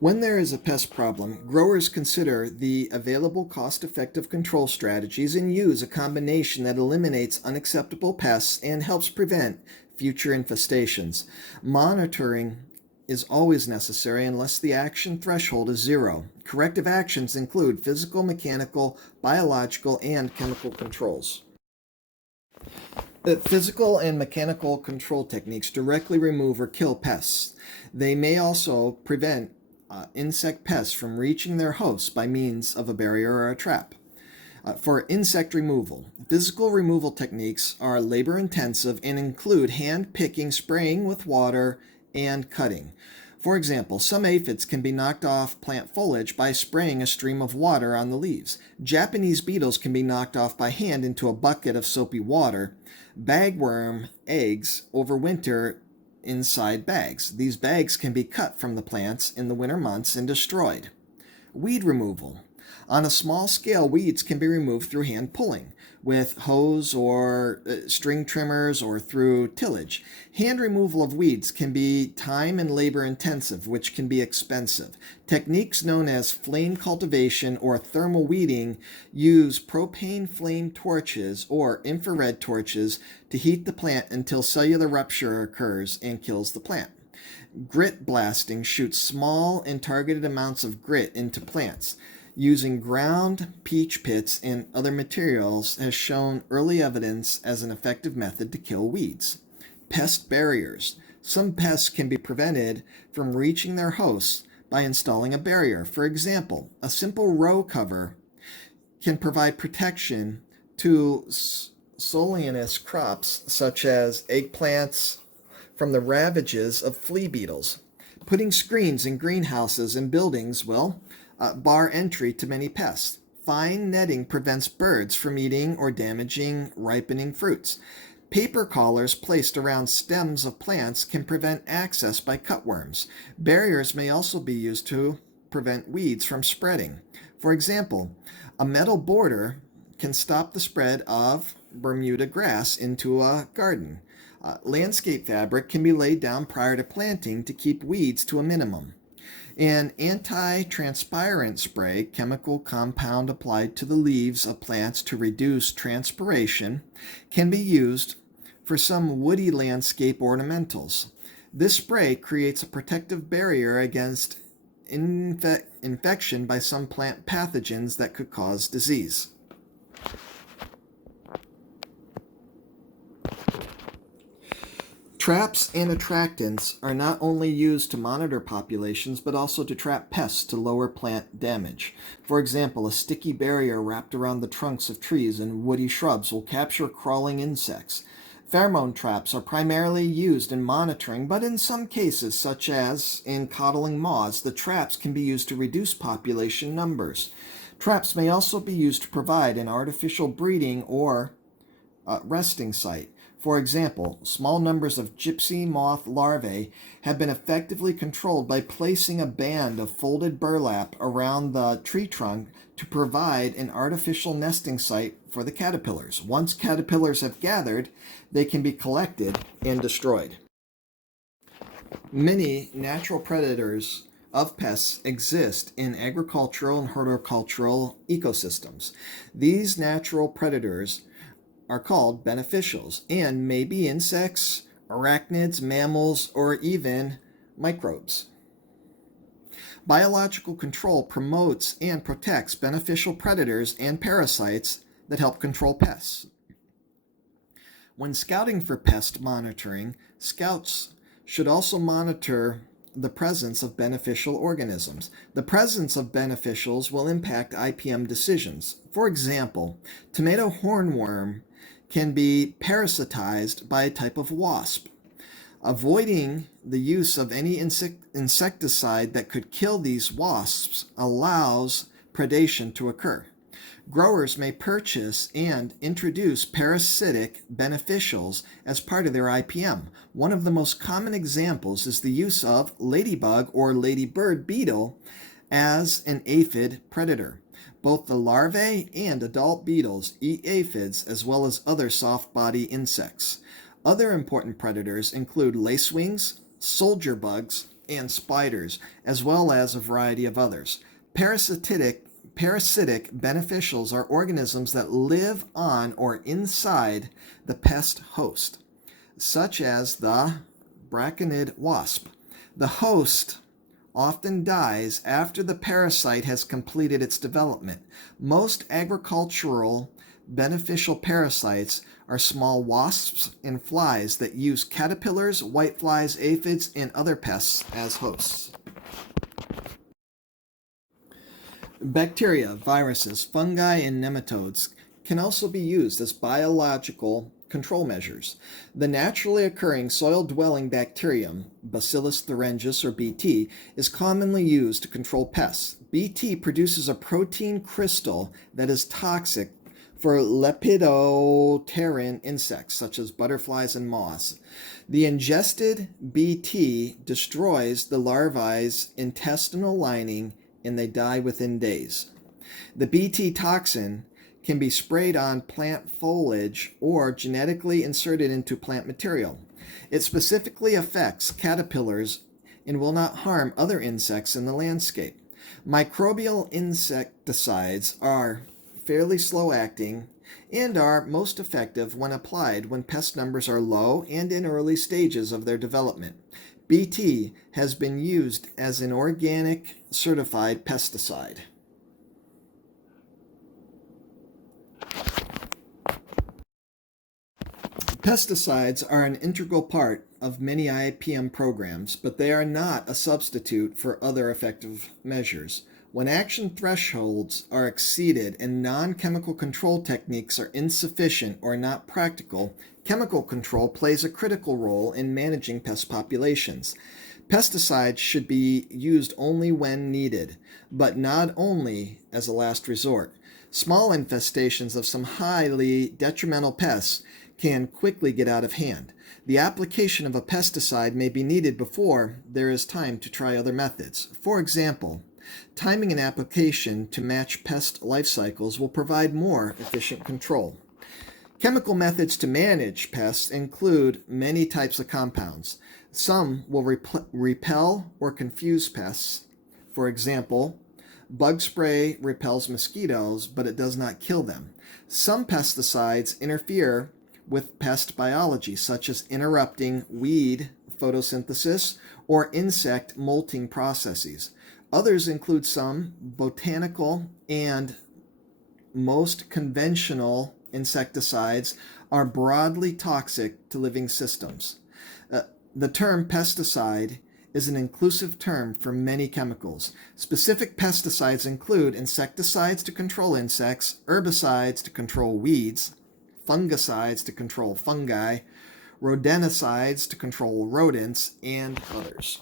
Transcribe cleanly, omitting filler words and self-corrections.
When there is a pest problem, growers consider the available cost-effective control strategies and use a combination that eliminates unacceptable pests and helps prevent future infestations. Monitoring is always necessary unless the action threshold is zero. Corrective actions include physical, mechanical, biological, and chemical controls. Physical and mechanical control techniques directly remove or kill pests. They may also prevent insect pests from reaching their hosts by means of a barrier or a trap. For insect removal, physical removal techniques are labor-intensive and include hand-picking, spraying with water, and cutting. For example, some aphids can be knocked off plant foliage by spraying a stream of water on the leaves. Japanese beetles can be knocked off by hand into a bucket of soapy water. Bagworm eggs overwinter inside bags. These bags can be cut from the plants in the winter months and destroyed. Weed removal. On a small scale, weeds can be removed through hand pulling, with hose or string trimmers, or through tillage. Hand removal of weeds can be time and labor intensive, which can be expensive. Techniques known as flame cultivation or thermal weeding use propane flame torches or infrared torches to heat the plant until cellular rupture occurs and kills the plant. Grit blasting shoots small and targeted amounts of grit into plants. Using ground peach pits and other materials has shown early evidence as an effective method to kill weeds. Pest barriers. Some pests can be prevented from reaching their hosts by installing a barrier. For example, a simple row cover can provide protection to solanous crops such as eggplants from the ravages of flea beetles. Putting screens in greenhouses and buildings will bar entry to many pests. Fine netting prevents birds from eating or damaging ripening fruits. Paper collars placed around stems of plants can prevent access by cutworms. Barriers may also be used to prevent weeds from spreading. For example, a metal border can stop the spread of Bermuda grass into a garden. Landscape fabric can be laid down prior to planting to keep weeds to a minimum. An anti-transpirant spray, chemical compound applied to the leaves of plants to reduce transpiration, can be used for some woody landscape ornamentals. This spray creates a protective barrier against infection by some plant pathogens that could cause disease. Traps and attractants are not only used to monitor populations, but also to trap pests to lower plant damage. For example, a sticky barrier wrapped around the trunks of trees and woody shrubs will capture crawling insects. Pheromone traps are primarily used in monitoring, but in some cases, such as in coddling moths, the traps can be used to reduce population numbers. Traps may also be used to provide an artificial breeding or resting site. For example, small numbers of gypsy moth larvae have been effectively controlled by placing a band of folded burlap around the tree trunk to provide an artificial nesting site for the caterpillars. Once caterpillars have gathered, they can be collected and destroyed. Many natural predators of pests exist in agricultural and horticultural ecosystems. These natural predators are called beneficials and may be insects, arachnids, mammals, or even microbes. Biological control promotes and protects beneficial predators and parasites that help control pests. When scouting for pest monitoring, scouts should also monitor the presence of beneficial organisms. The presence of beneficials will impact IPM decisions. For example, tomato hornworm can be parasitized by a type of wasp. Avoiding the use of any insecticide that could kill these wasps allows predation to occur. Growers may purchase and introduce parasitic beneficials as part of their IPM. One of the most common examples is the use of ladybug or ladybird beetle as an aphid predator. Both the larvae and adult beetles eat aphids as well as other soft-body insects. Other important predators include lacewings, soldier bugs, and spiders, as well as a variety of others. Parasitic beneficials are organisms that live on or inside the pest host, such as the braconid wasp. The host often dies after the parasite has completed its development. Most agricultural beneficial parasites are small wasps and flies that use caterpillars, whiteflies, aphids, and other pests as hosts. Bacteria, viruses, fungi, and nematodes can also be used as biological control measures. The naturally occurring soil-dwelling bacterium, Bacillus thuringius or Bt, is commonly used to control pests. Bt produces a protein crystal that is toxic for lepidopteran insects such as butterflies and moths. The ingested Bt destroys the larvae's intestinal lining and they die within days. The Bt toxin can be sprayed on plant foliage or genetically inserted into plant material. It specifically affects caterpillars and will not harm other insects in the landscape. Microbial insecticides are fairly slow acting and are most effective when applied when pest numbers are low and in early stages of their development. Bt has been used as an organic certified pesticide. Pesticides are an integral part of many IPM programs, but they are not a substitute for other effective measures. When action thresholds are exceeded and non-chemical control techniques are insufficient or not practical, chemical control plays a critical role in managing pest populations. Pesticides should be used only when needed, but not only as a last resort. Small infestations of some highly detrimental pests can quickly get out of hand. The application of a pesticide may be needed before there is time to try other methods. For example, timing an application to match pest life cycles will provide more efficient control. Chemical methods to manage pests include many types of compounds. Some will repel or confuse pests. For example, bug spray repels mosquitoes, but it does not kill them. Some pesticides interfere with pest biology, such as interrupting weed photosynthesis or insect molting processes. Others include some botanical and most conventional insecticides are broadly toxic to living systems. The term pesticide is an inclusive term for many chemicals. Specific pesticides include insecticides to control insects, herbicides to control weeds, fungicides to control fungi, rodenticides to control rodents, and others.